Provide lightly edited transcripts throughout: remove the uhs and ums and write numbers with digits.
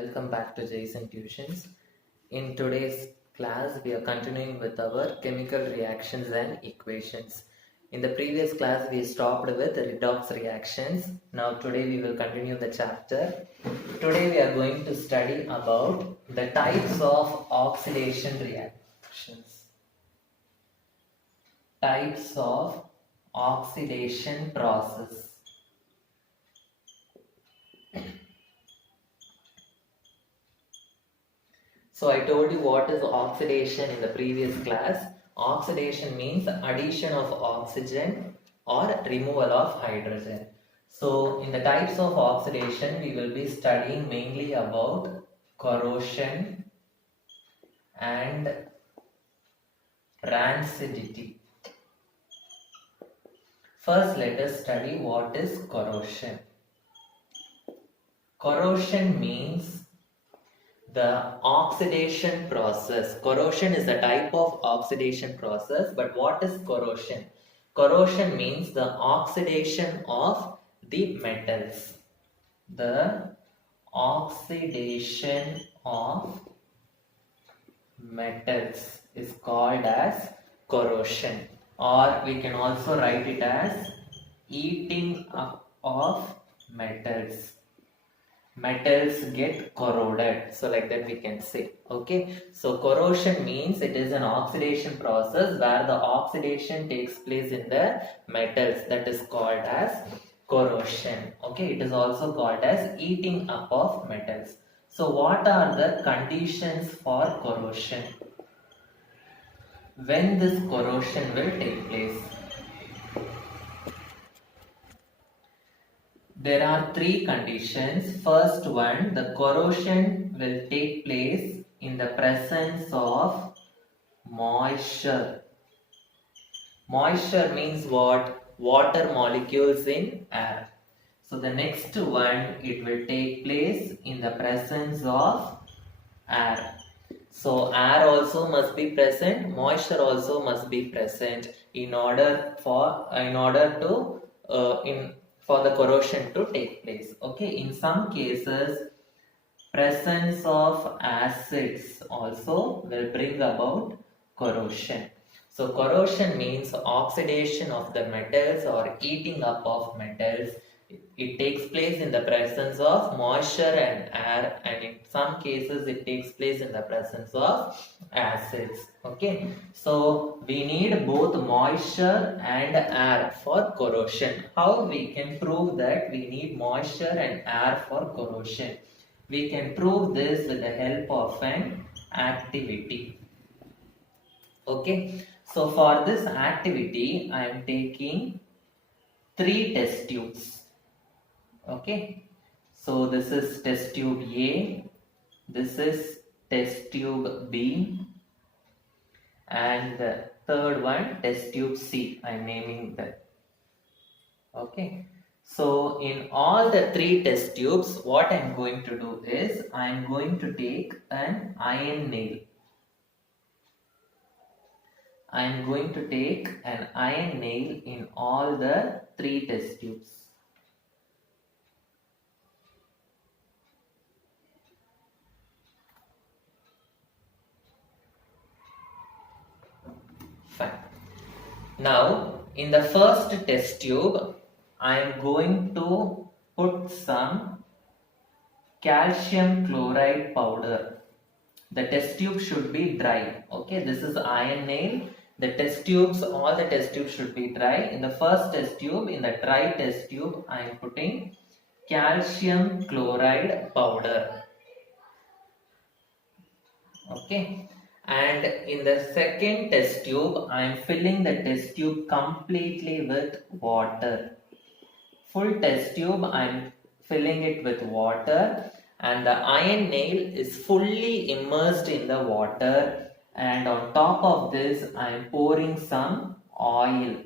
Welcome back to Jason Tuitions. In today's class, we are continuing with our chemical reactions and equations. In the previous class, we stopped with redox reactions. Now today we will continue the chapter. Today we are going to study about the types of oxidation reactions. Types of oxidation process. So I told you what is oxidation in the previous class. Oxidation means addition of oxygen or removal of hydrogen. So in the types of oxidation, we will be studying mainly about corrosion and rancidity. First, let us study what is corrosion. Corrosion means the oxidation process. Corrosion is a type of oxidation process, but what is corrosion? Corrosion means the oxidation of the metals. The oxidation of metals is called as corrosion, or we can also write it as eating up of metals. Metals get corroded, so like that we can say. Okay, so corrosion means it is an oxidation process where the oxidation takes place in the metals, that is called as corrosion. Okay, it is also called as eating up of metals. So what are the conditions for corrosion? When this corrosion will take place? There are three conditions. First one, the corrosion will take place in the presence of moisture. Moisture means what? Water molecules in air. So the next one, it will take place in the presence of air. So air also must be present, moisture also must be present in order to for the corrosion to take place. Okay, in some cases, presence of acids also will bring about corrosion. So corrosion means oxidation of the metals or eating up of metals. It takes place in the presence of moisture and air, and in some cases it takes place in the presence of acids. Okay, so we need both moisture and air for corrosion. How we can prove that we need moisture and air for corrosion? We can prove this with the help of an activity. Okay, so for this activity I am taking 3 test tubes. Okay, so this is test tube A, this is test tube B, and the third one test tube C. I am naming that. Okay, so in all the 3 test tubes, what I am going to do is I am going to take an iron nail. I am going to take an iron nail in all the 3 test tubes. Fine. Now, in the first test tube, I am going to put some calcium chloride powder. The test tube should be dry. Okay, this is iron nail. The test tubes, all the test tubes should be dry. In the first test tube, in the dry test tube, I am putting calcium chloride powder. Okay, and in the second test tube, I am filling the test tube completely with water. Full test tube, I am filling it with water, and the iron nail is fully immersed in the water, and on top of this I am pouring some oil.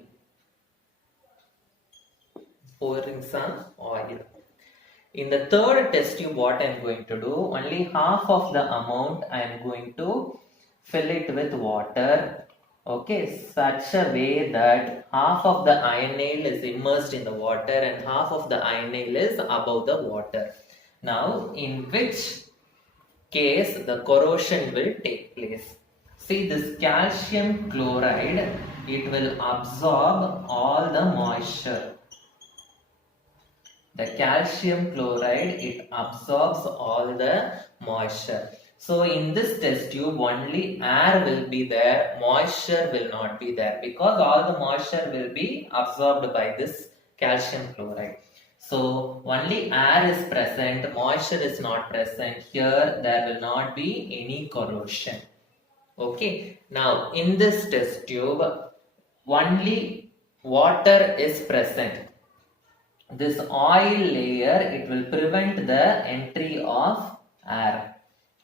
In the third test tube, what I am going to do, only half of the amount I am going to fill it with water. Okay, such a way that half of the iron nail is immersed in the water and half of the iron nail is above the water. Now, in which case the corrosion will take place. See, this calcium chloride, it will absorb all the moisture. The calcium chloride, it absorbs all the moisture. So in this test tube, only air will be there, moisture will not be there, because all the moisture will be absorbed by this calcium chloride. So only air is present, moisture is not present. Here there will not be any corrosion. Okay. Now in this test tube, only water is present. This oil layer, it will prevent the entry of air.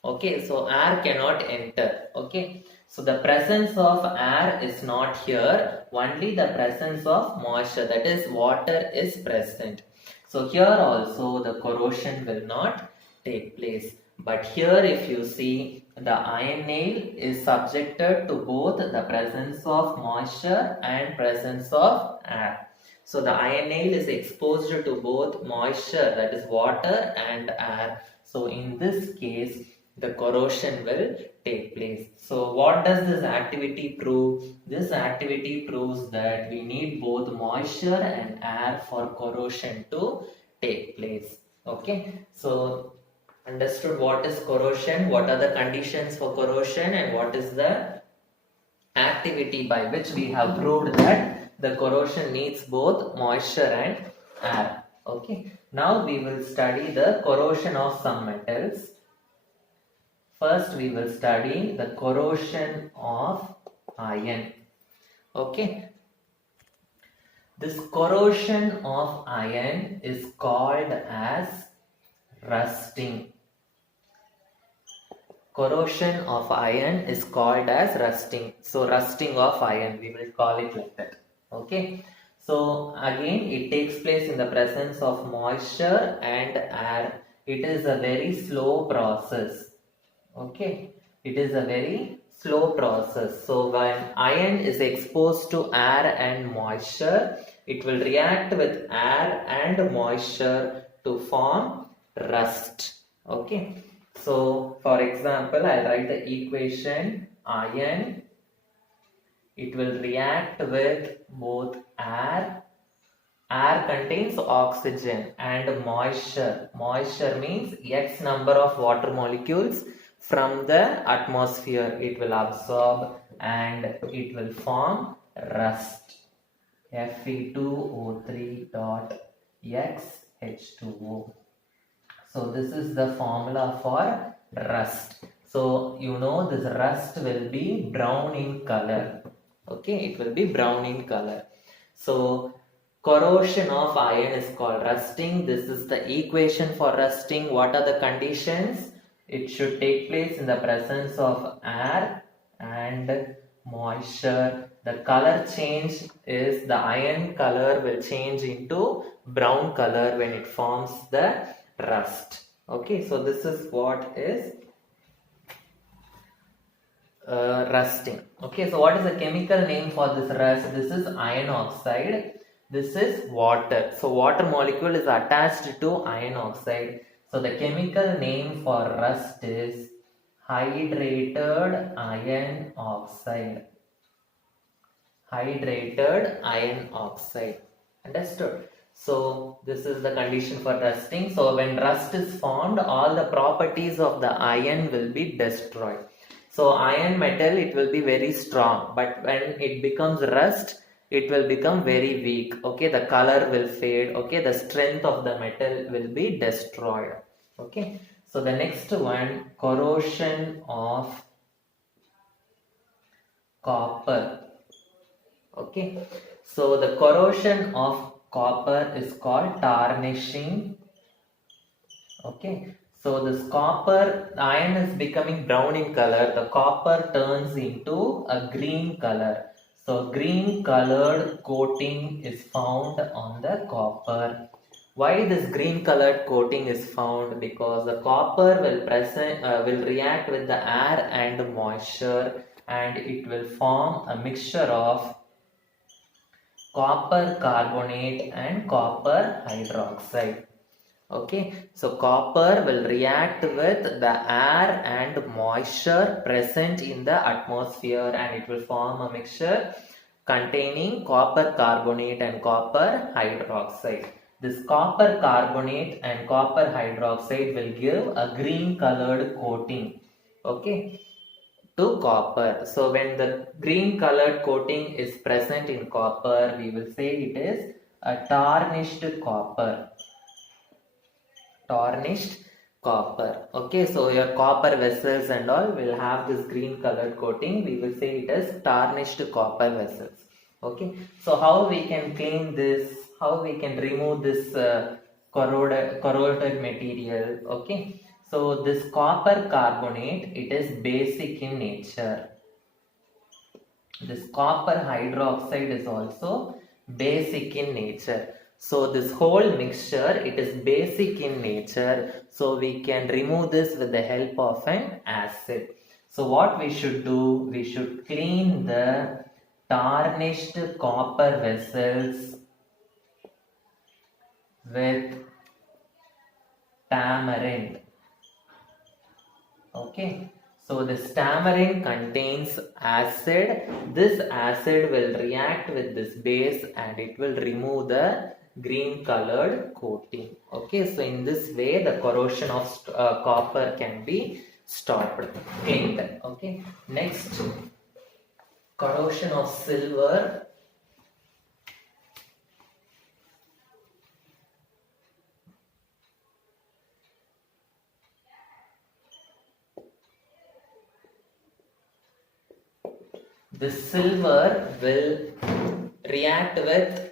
Okay, so air cannot enter. Okay, so the presence of air is not here, only the presence of moisture, that is water, is present. So here also the corrosion will not take place. But here if you see, the iron nail is subjected to both the presence of moisture and presence of air. So the iron nail is exposed to both moisture, that is water, and air. So in this case, the corrosion will take place. So what does this activity prove? This activity proves that we need both moisture and air for corrosion to take place. Okay. So understood what is corrosion, what are the conditions for corrosion, and what is the activity by which we have proved that the corrosion needs both moisture and air. Okay. Now we will study the corrosion of some metals. First we will study the corrosion of iron. Okay. This corrosion of iron is called as rusting. Corrosion of iron is called as rusting. So rusting of iron, we will call it like that. Okay. So again, it takes place in the presence of moisture and air. It is a very slow process. Okay. It is a very slow process. So when iron is exposed to air and moisture, it will react with air and moisture to form rust. Okay. So for example, I'll write the equation. Iron, it will react with both air. Air contains oxygen, and moisture. Moisture means X number of water molecules from the atmosphere. It will absorb and it will form rust. Fe2O3 dot XH2O. So this is the formula for rust. So you know this rust will be brown in color. Okay, it will be brown in color. So corrosion of iron is called rusting. This is the equation for rusting. What are the conditions? It should take place in the presence of air and moisture. The color change is the iron color will change into brown color when it forms the rust. Okay, so this is what is rusting. Okay, so what is the chemical name for this rust? This is iron oxide. This is water. So water molecule is attached to iron oxide. So the chemical name for rust is hydrated iron oxide. Hydrated iron oxide. Understood? So this is the condition for rusting. So when rust is formed, all the properties of the iron will be destroyed. So iron metal, it will be very strong, but when it becomes rust, it will become very weak. Okay, the color will fade. Okay, the strength of the metal will be destroyed. Okay, so the next one, corrosion of copper. Okay, so the corrosion of copper is called tarnishing. Okay, so this copper, iron is becoming brown in color. The copper turns into a green color. So green colored coating is found on the copper. Why this green colored coating is found? Because the copper will react with the air and moisture, and it will form a mixture of copper carbonate and copper hydroxide. Okay, so copper will react with the air and moisture present in the atmosphere, and it will form a mixture containing copper carbonate and copper hydroxide. This copper carbonate and copper hydroxide will give a green colored coating, okay, to copper. So when the green colored coating is present in copper, we will say it is a tarnished copper. Tarnished copper. Okay, so your copper vessels and all will have this green colored coating. We will say it as tarnished copper vessels. Okay, so how we can clean this, how we can remove this corroded material. Okay, so this copper carbonate, it is basic in nature. This copper hydroxide is also basic in nature. So this whole mixture, it is basic in nature, so we can remove this with the help of an acid. So what we should do, we should clean the tarnished copper vessels with tamarind. Okay, so this tamarind contains acid. This acid will react with this base and it will remove the green colored coating. Okay, so in this way the corrosion of copper can be stopped, cleaned. Okay, next, corrosion of silver. This silver will react with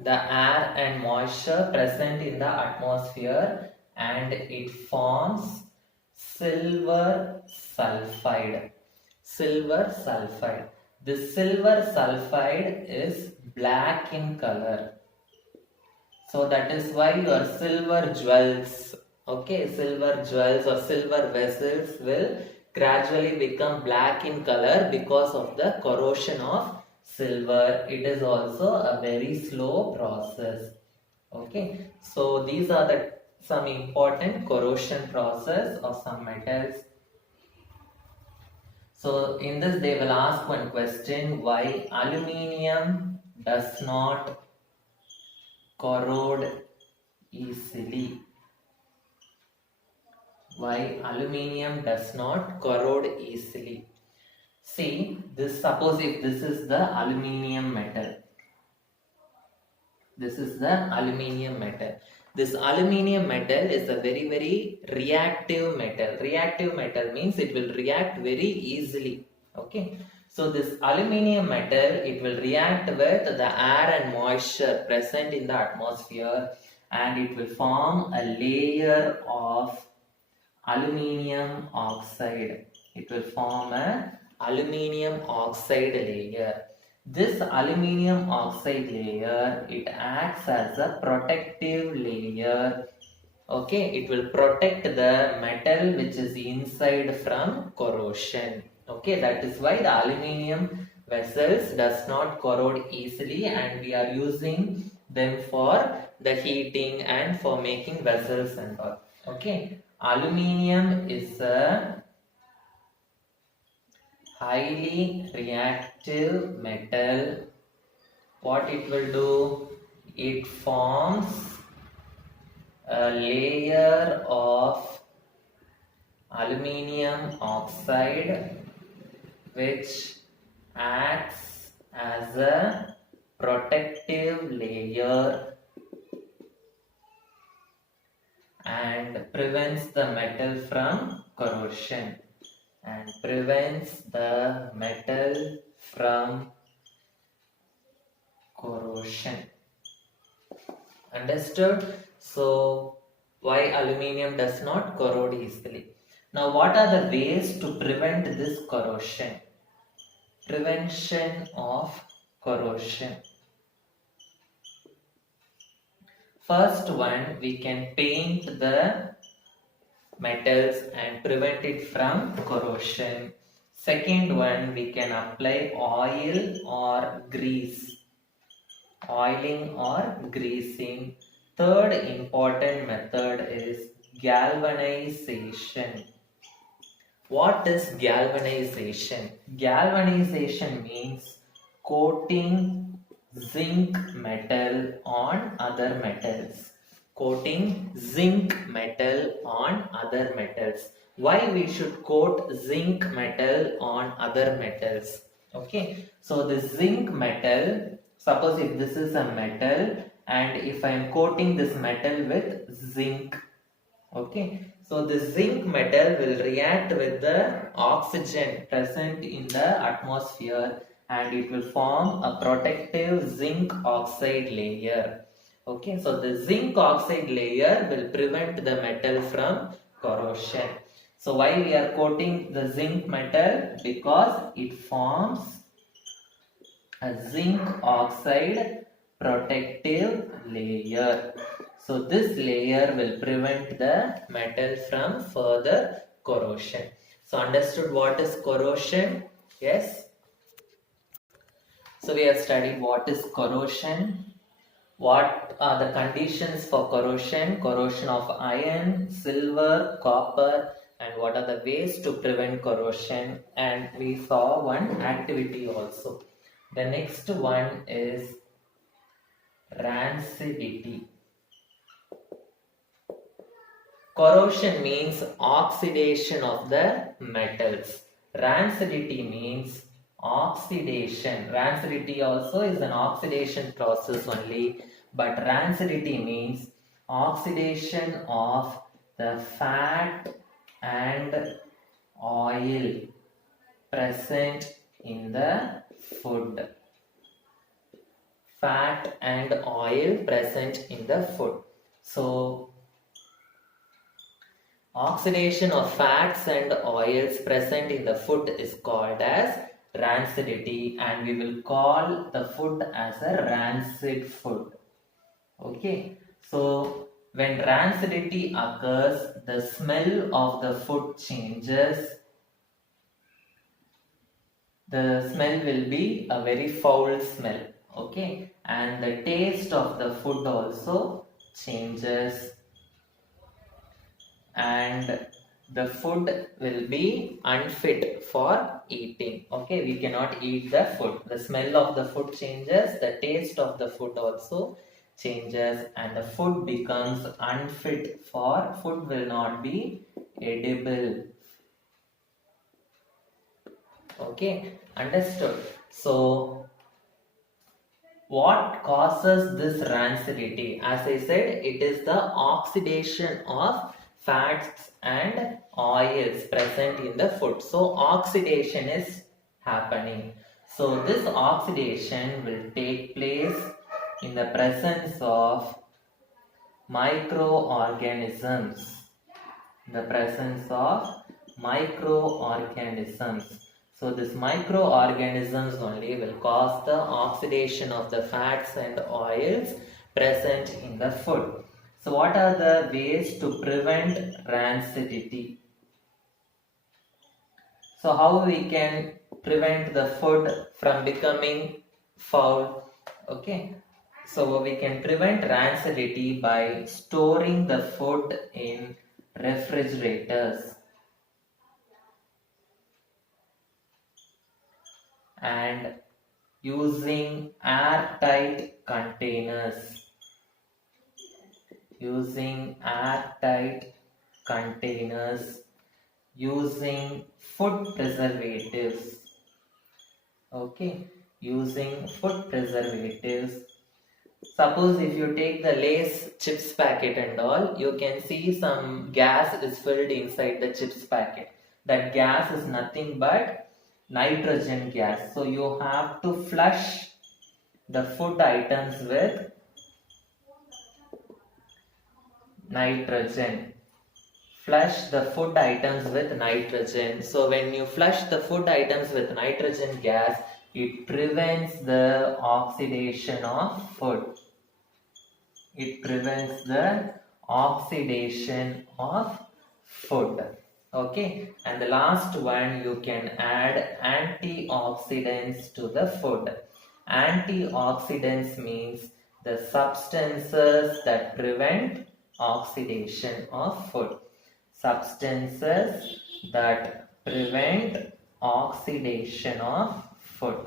the air and moisture present in the atmosphere, and it forms silver sulfide. Silver sulfide. This silver sulfide is black in color. So that is why your silver jewels, okay, silver jewels or silver vessels will gradually become black in color because of the corrosion of silver. It is also a very slow process. Okay, so these are the some important corrosion process of some metals. So in this they will ask one question, why aluminium does not corrode easily. Why aluminium does not corrode easily. See, this, suppose if this is the aluminium metal. This is the aluminium metal. This aluminium metal is a very reactive metal. Reactive metal means it will react very easily. Okay. So this aluminium metal, it will react with the air and moisture present in the atmosphere, and it will form a layer of aluminium oxide. It will form a aluminium oxide layer. This aluminium oxide layer, it acts as a protective layer. Okay, it will protect the metal which is inside from corrosion. Okay, that is why the aluminium vessels does not corrode easily, and we are using them for the heating and for making vessels and all. Okay, aluminium is a highly reactive metal. What it will do? It forms a layer of aluminium oxide which acts as a protective layer and prevents the metal from corrosion. And prevents the metal from corrosion. Understood? So, why aluminium does not corrode easily? Now, what are the ways to prevent this corrosion? Prevention of corrosion. First one, we can paint the metals and prevent it from corrosion. Second one, we can apply oil or grease. Oiling or greasing. third important method is galvanization. What is galvanization? Galvanization means coating zinc metal on other metals. Coating zinc metal on other metals. Why we should coat zinc metal on other metals? Okay, so the zinc metal, suppose if this is a metal and if I am coating this metal with zinc, okay, so the zinc metal will react with the oxygen present in the atmosphere and it will form a protective zinc oxide layer. Okay, so the zinc oxide layer will prevent the metal from corrosion. So why we are coating the zinc metal? Because it forms a zinc oxide protective layer. So this layer will prevent the metal from further corrosion. So understood what is corrosion? Yes. So we have studied what is corrosion. What are the conditions for corrosion? Corrosion of iron, silver, copper, and what are the ways to prevent corrosion? And we saw one activity also. The next one is rancidity. Corrosion means oxidation of the metals. Rancidity means oxidation. Rancidity also is an oxidation process only, but rancidity means oxidation of the fat and oil present in the food. Fat and oil present in the food. So oxidation of fats and oils present in the food is called as rancidity, and we will call the food as a rancid food. Okay, so when rancidity occurs, the smell of the food changes. The smell will be a very foul smell. Okay, and the taste of the food also changes, and the food will be unfit for eating. Okay, we cannot eat the food. The smell of the food changes, the taste of the food also changes, and the food becomes unfit for, food will not be edible. Okay, understood. So what causes this rancidity? As I said, it is the oxidation of fats and oils present in the food. So oxidation is happening. So this oxidation will take place in the presence of microorganisms. The presence of microorganisms. So this microorganisms only will cause the oxidation of the fats and oils present in the food. So what are the ways to prevent rancidity? So how we can prevent the food from becoming foul? Okay. So we can prevent rancidity by storing the food in refrigerators and using airtight containers. Using airtight containers, using food preservatives. Okay, using food preservatives. Suppose if you take the Lay's chips packet and all, you can see some gas is filled inside the chips packet. That gas is nothing but nitrogen gas. So you have to flush the food items with nitrogen. Flush the food items with nitrogen. So when you flush the food items with nitrogen gas, it prevents the oxidation of food. It prevents the oxidation of food. Okay, and the last one, you can add antioxidants to the food. Antioxidants means the substances that prevent oxidation of food. Substances that prevent oxidation of food.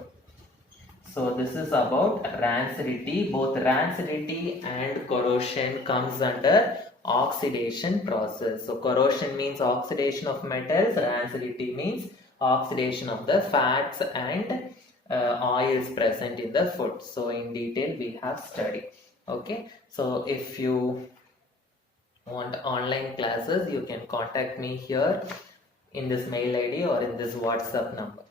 So this is about rancidity. Both rancidity and corrosion comes under oxidation process. So corrosion means oxidation of metals, rancidity means oxidation of the fats and oils present in the food. So in detail we have studied. Okay, so if you want online classes, you can contact me here in this mail ID or in this WhatsApp number.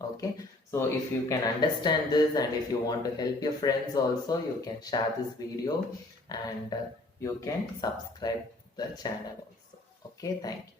Okay, so if you can understand this and if you want to help your friends also, you can share this video and you can subscribe the channel also. Okay, thank you.